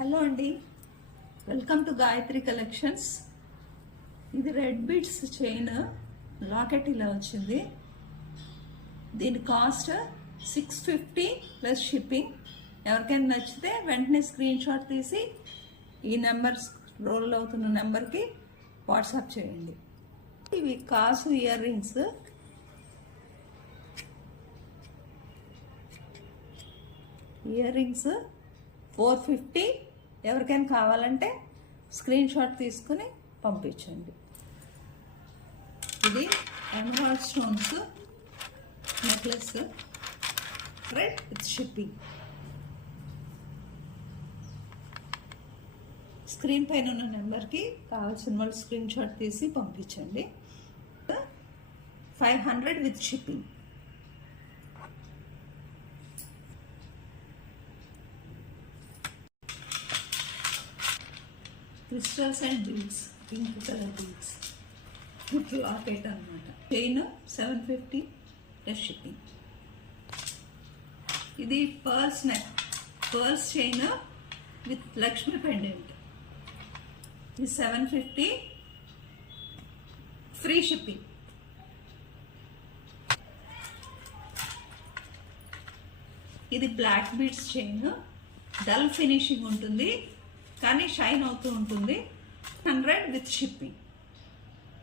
Hello అండి, welcome to Gayatri collections. ఇది red beads chain locket ఇలా వచ్చింది. దీని కాస్ట్ 650 ప్లస్ షిప్పింగ్. ఎవరికైనా నచ్చితే వెంటనే స్క్రీన్ షాట్ తీసి ఈ నెంబర్ రోల్ అవుతున్న నెంబర్కి వాట్సాప్ చేయండి. ఇవి కాసు ఇయర్ రింగ్స్. Ear rings 450. ఎవరికైనా కావాలంటే స్క్రీన్ షాట్ తీసుకుని పంపించండి. ఇది emerald stones necklace, red with shipping. Screen పైన ఉన్న నెంబర్కి కావాల్సిన వాళ్ళు స్క్రీన్ షాట్ తీసి పంపించండి. 500 with shipping. Crystals and beads, pink colour beads with locket అనమాట. Chain 750 plus shipping. ఇది pearls chain with Lakshmi pendant. ఇది 750 ఫ్రీ షిప్పింగ్. ఇది black beads chain, dull finishing ఉంటుంది కానీ షైన్ అవుతూ ఉంటుంది. 100 విత్ షిప్పింగ్.